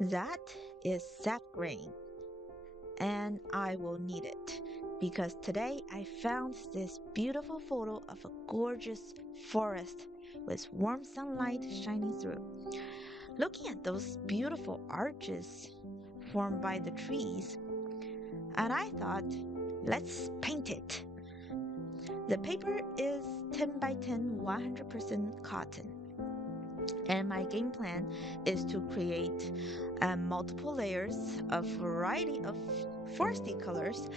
That is sap grain, and I will need it because today I found this beautiful photo of a gorgeous forest with warm sunlight shining through. Looking at those beautiful arches formed by the trees, and I thought, let's paint it. The paper is 10 by 10, 100% cotton. And my game plan is to create multiple layers of variety of foresty colors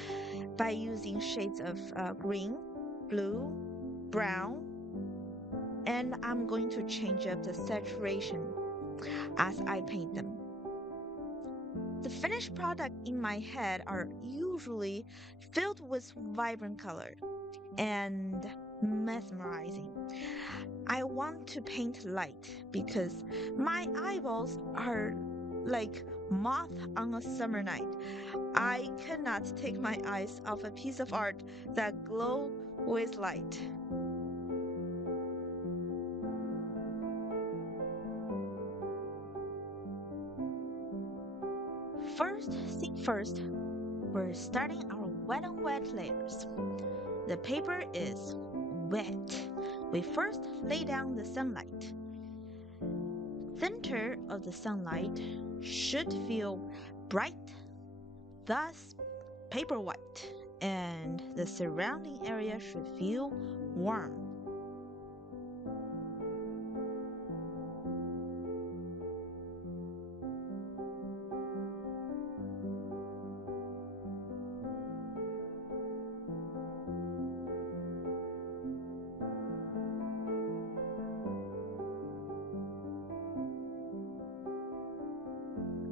by using shades of green, blue, brown, and I'm going to change up the saturation as I paint them. The finished product in my head are usually filled with vibrant color and mesmerizing. I want to paint light because my eyeballs are like moth on a summer night. I cannot take my eyes off a piece of art that glow with light. First thing first, we're starting our wet on wet layers. The paper is wet. We first lay down the sunlight. Center of the sunlight should feel bright, thus paper white, and the surrounding area should feel warm.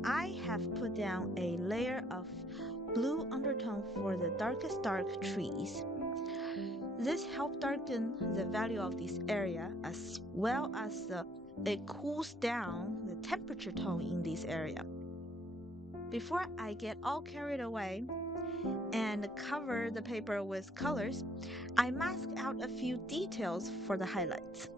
I have put down a layer of blue undertone for the darkest dark trees. This helps darken the value of this area as well as it cools down the temperature tone in this area. Before I get all carried away and cover the paper with colors, I mask out a few details for the highlights.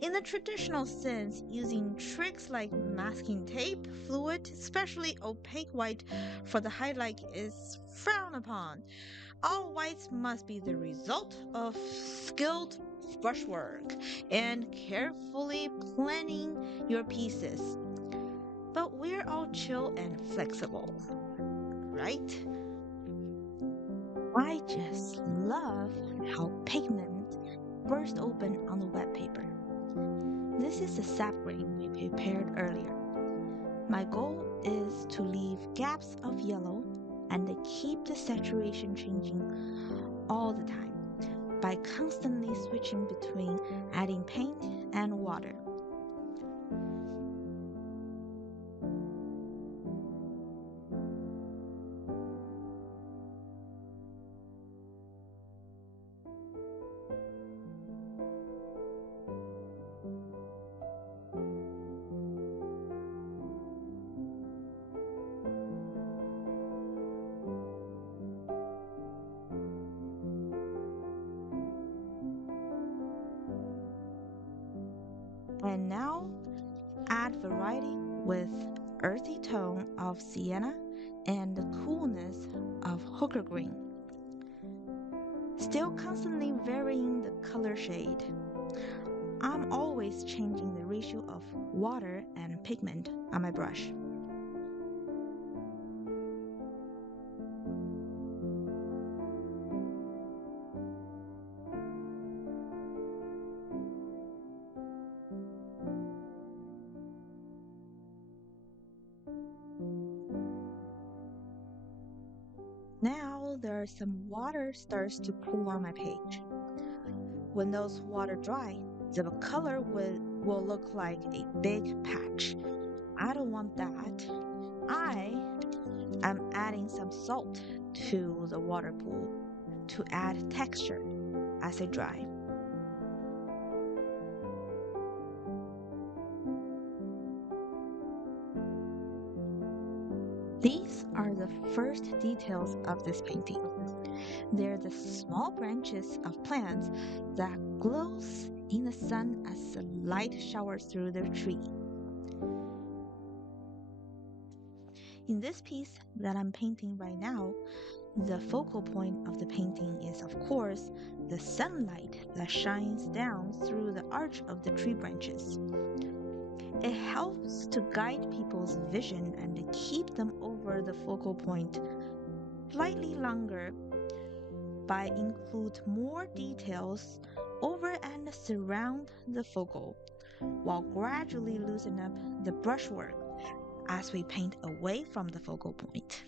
In the traditional sense, using tricks like masking tape, fluid, especially opaque white for the highlight is frowned upon. All whites must be the result of skilled brushwork and carefully planning your pieces. But we're all chill and flexible, right? I just love how pigment burst open on the wet paper. This is the sap grain we prepared earlier. My goal is to leave gaps of yellow and to keep the saturation changing all the time by constantly switching between adding paint and water. And now add variety with earthy tone of sienna and the coolness of hooker green. Still constantly varying the color shade. I'm always changing the ratio of water and pigment on my brush. Now there's some water starts to pool on my page. When those water dry, the color will look like a big patch. I don't want that. I am adding some salt to the water pool to add texture as they dry. These are the first details of this painting. They're the small branches of plants that glows in the sun as the light showers through the tree. In this piece that I'm painting right now, the focal point of the painting is, of course, the sunlight that shines down through the arch of the tree branches. It helps to guide people's vision and to keep them over the focal point slightly longer by include more details over and surround the focal, while gradually loosen up the brushwork as we paint away from the focal point.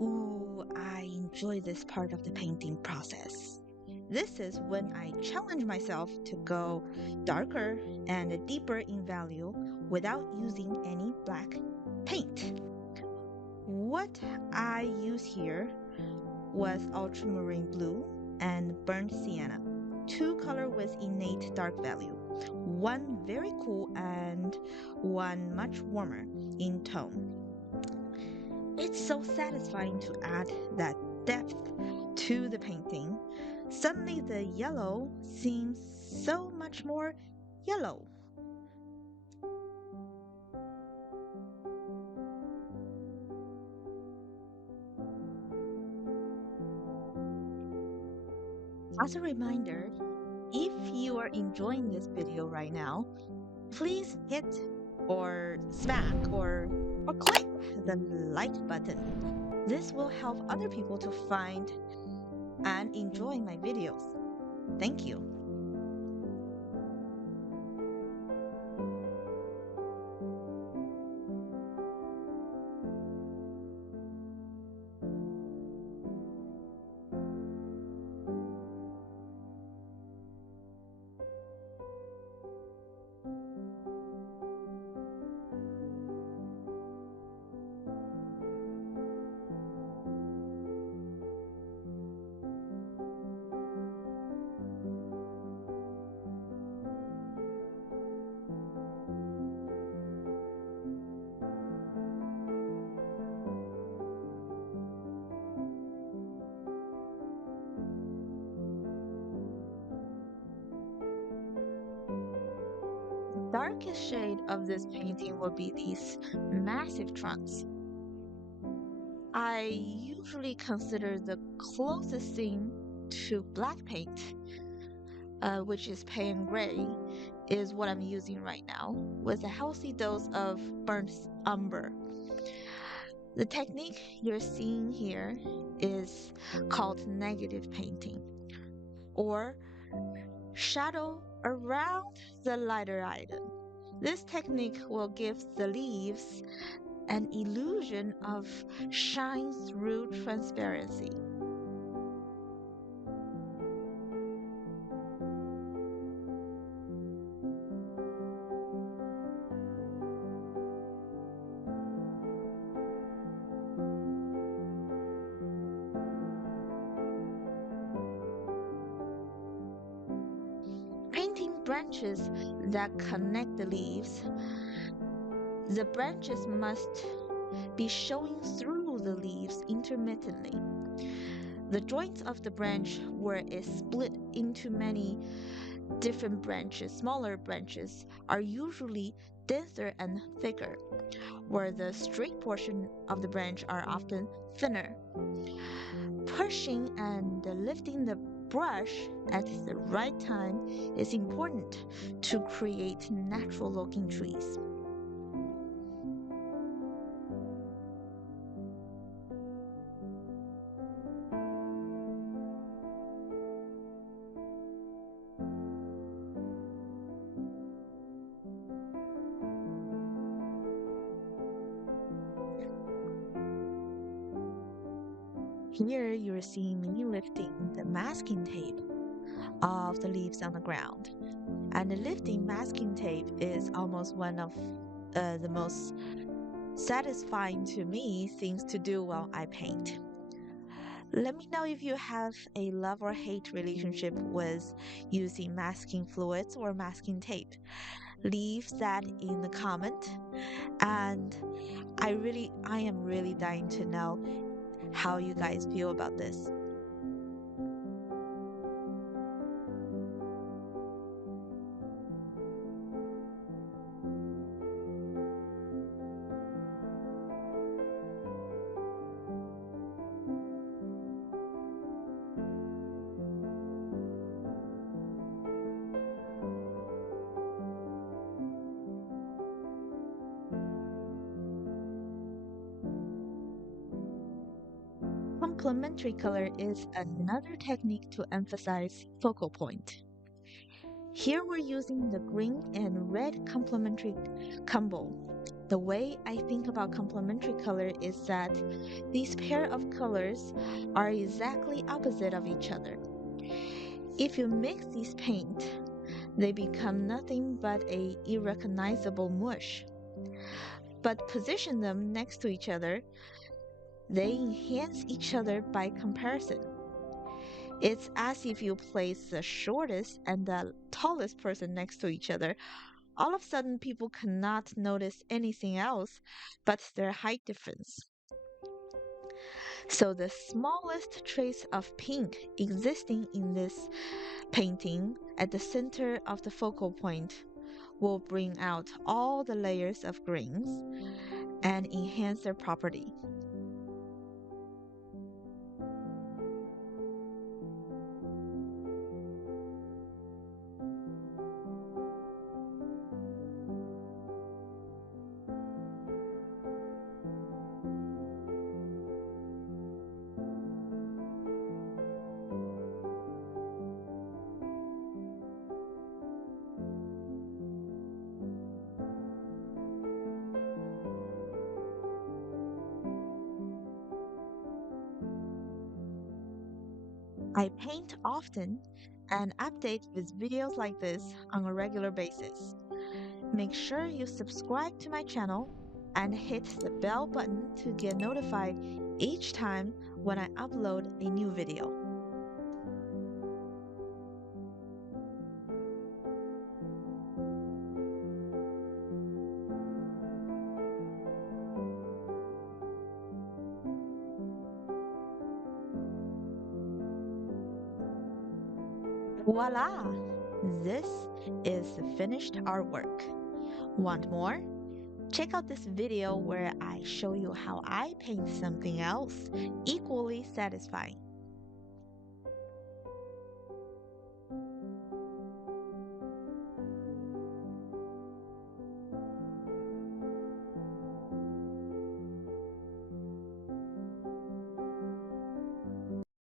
Ooh, I enjoy this part of the painting process. This is when I challenge myself to go darker and deeper in value without using any black paint. What I use here was ultramarine blue and burnt sienna, two colors with innate dark value, one very cool and one much warmer in tone. It's so satisfying to add that depth to the painting. Suddenly, the yellow seems so much more yellow. As a reminder, if you are enjoying this video right now, please hit or smack or click the like button. This will help other people to find and enjoy my videos. Thank you. Darkest shade of this painting will be these massive trunks. I usually consider the closest thing to black paint, which is payne gray, is what I'm using right now, with a healthy dose of burnt umber. The technique you're seeing here is called negative painting, or shadow around the lighter item. This technique will give the leaves an illusion of shine through transparency. Painting branches that connect the leaves. The branches must be showing through the leaves intermittently. The joints of the branch where it split into many different branches, smaller branches, are usually denser and thicker, where the straight portion of the branch are often thinner. Pushing and lifting the brush at the right time is important to create natural looking trees. Here you're seeing me lifting the masking tape of the leaves on the ground. And the lifting masking tape is almost one of the most satisfying to me things to do while I paint. Let me know if you have a love or hate relationship with using masking fluids or masking tape. Leave that in the comment. And I am really dying to know how you guys feel about this. Complementary color is another technique to emphasize focal point. Here we're using the green and red complementary combo. The way I think about complementary color is that these pair of colors are exactly opposite of each other. If you mix these paint, they become nothing but a irrecognizable mush. But position them next to each other, they enhance each other by comparison. It's as if you place the shortest and the tallest person next to each other. All of a sudden, people cannot notice anything else but their height difference. So, the smallest trace of pink existing in this painting at the center of the focal point will bring out all the layers of greens and enhance their property. I paint often and update with videos like this on a regular basis. Make sure you subscribe to my channel and hit the bell button to get notified each time when I upload a new video. Voila! This is the finished artwork. Want more? Check out this video where I show you how I paint something else equally satisfying.